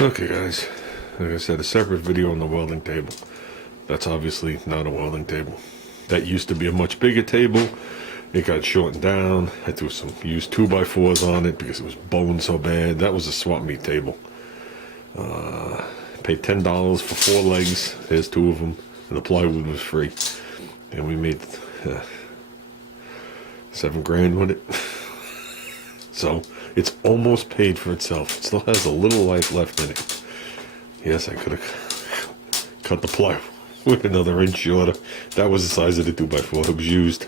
Okay guys, like I said, a separate video on the welding table. That's obviously not a welding table. That used to be a much bigger table. It got shortened down. I threw some used 2x4s on it because it was boned so bad. That was a swap meet table. Paid $10 for 4 legs. There's 2 of them. And the plywood was free. And we made $7 grand with it. So it's almost paid for itself. It still has a little life left in it. Yes, I could have cut the plywood with another inch shorter. That was the size of the 2x4. It was used.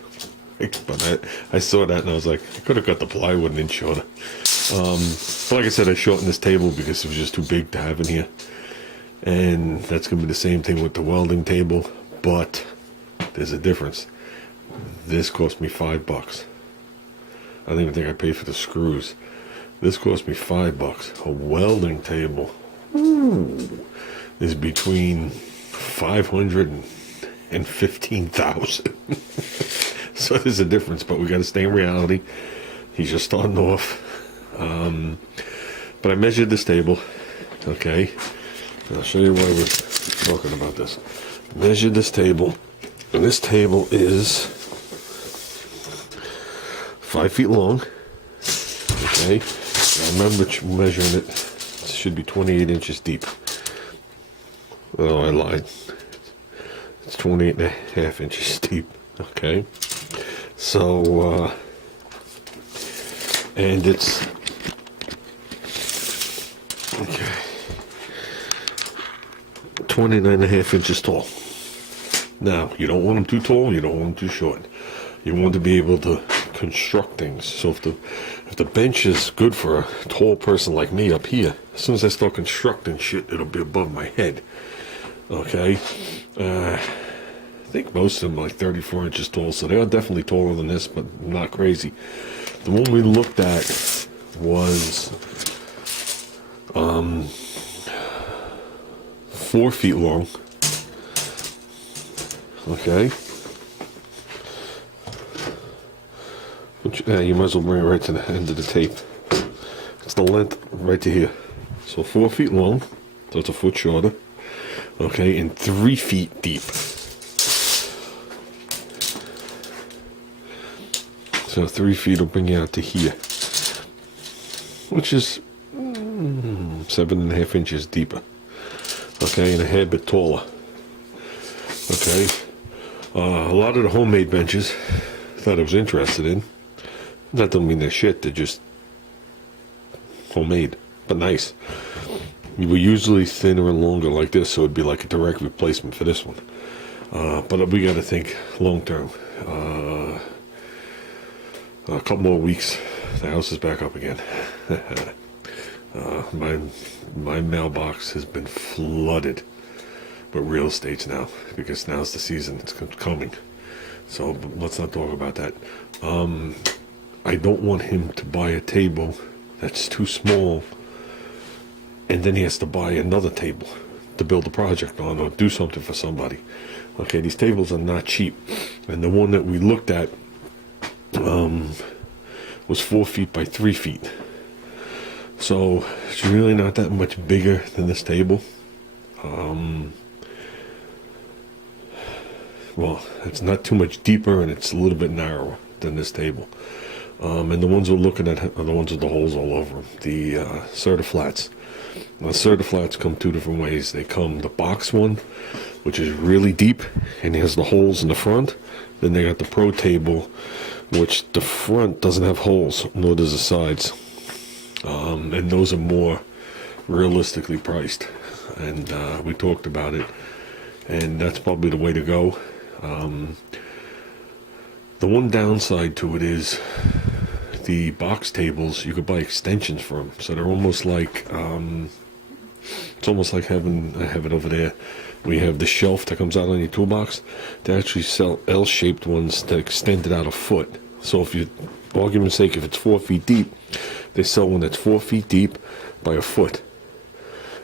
But I saw that and I was like, I could have cut the plywood an inch shorter. But like I said, I shortened this table because it was just too big to have in here. And that's going to be the same thing with the welding table. But there's a difference. This cost me $5. I don't even think I paid for the screws. This cost me $5. A welding table is between 500 and 15,000. So there's a difference, but we got to stay in reality. He's just starting off. But I measured this table. Okay, and I'll show you why we're talking about this. Measured this table, and this table is 5 feet long. Okay, I remember measuring it. It should be 28 inches deep. Oh, I lied. It's 28 and a half inches deep. Okay, so and it's okay, 29 and a half inches tall. Now, you don't want them too tall, you don't want them too short. You want to be able to construct things. So if the bench is good for a tall person like me up here, as soon as I start constructing shit, it'll be above my head. Okay, I think most of them are like 34 inches tall, so they are definitely taller than this, but not crazy. The one we looked at was 4 feet long. Okay, which you might as well bring it right to the end of the tape. It's the length right to here. So 4 feet long, so it's a foot shorter. Okay, and 3 feet deep. So 3 feet will bring you out to here, which is 7.5 inches deeper. Okay, and a hair bit taller. Okay, a lot of the homemade benches that I was interested in, that don't mean they're shit, they're just homemade, but nice. We were usually thinner and longer like this, so it'd be like a direct replacement for this one. But we got to think long term. A couple more weeks, the house is back up again. My mailbox has been flooded with real estates now, because now's the season, it's coming. So let's not talk about that. I don't want him to buy a table that's too small, and then he has to buy another table to build a project on or do something for somebody. Okay, these tables are not cheap, and the one that we looked at was 4 feet by 3 feet. So it's really not that much bigger than this table. Well, it's not too much deeper, and it's a little bit narrower than this table. And the ones we're looking at are the ones with the holes all over them. The Certiflats. Now, Certiflats come 2 different ways. They come the box one, which is really deep and has the holes in the front. Then they got the Pro table, which the front doesn't have holes, nor does the sides. And those are more realistically priced. And we talked about it, and that's probably the way to go. The one downside to it is the box tables, you could buy extensions for them, so they're almost like it's almost like having, I have it over there, we have the shelf that comes out on your toolbox. They actually sell L-shaped ones that extend it out a foot. So if you, for argument's sake, if it's 4 feet deep, they sell one that's 4 feet deep by a foot,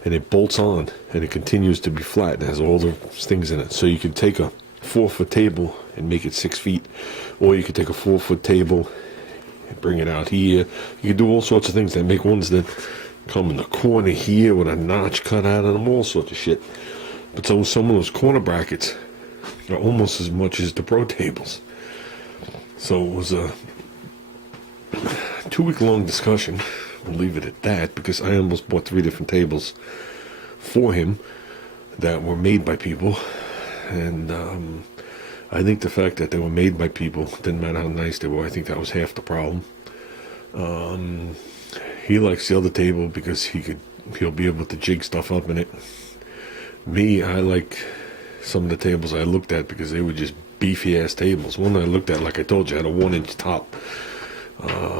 and it bolts on and it continues to be flat and has all the things in it. So you can take a 4-foot table and make it 6 feet, or you could take a 4-foot table and bring it out here. You can do all sorts of things. They make ones that come in the corner here with a notch cut out of them, all sorts of shit. But so some of those corner brackets are almost as much as the pro tables. So it was a 2-week long discussion. We'll leave it at that, because I almost bought 3 different tables for him that were made by people. And I think the fact that they were made by people, didn't matter how nice they were, I think that was half the problem. He likes the other table because he'll be able to jig stuff up in it. Me, I like some of the tables I looked at because they were just beefy ass tables. One I looked at, like I told you, had a 1-inch top.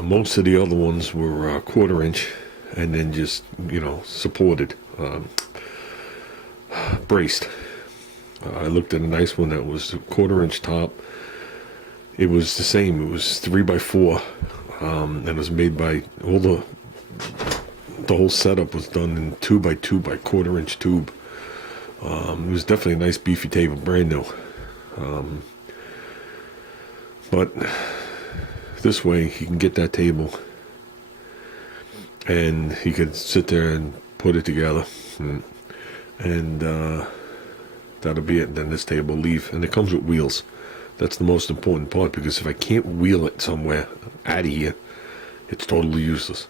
Most of the other ones were 1/4 inch, and then just, supported, braced. I looked at a nice one that was a 1/4 inch top. It was the same. It was 3x4, and it was made by the whole setup was done in 2x2 by 1/4 inch tube. It was definitely a nice beefy table, brand new. But this way he can get that table, and he could sit there and put it together, and that'll be it. Then this table will leave, and it comes with wheels. That's the most important part, because if I can't wheel it somewhere out of here, it's totally useless.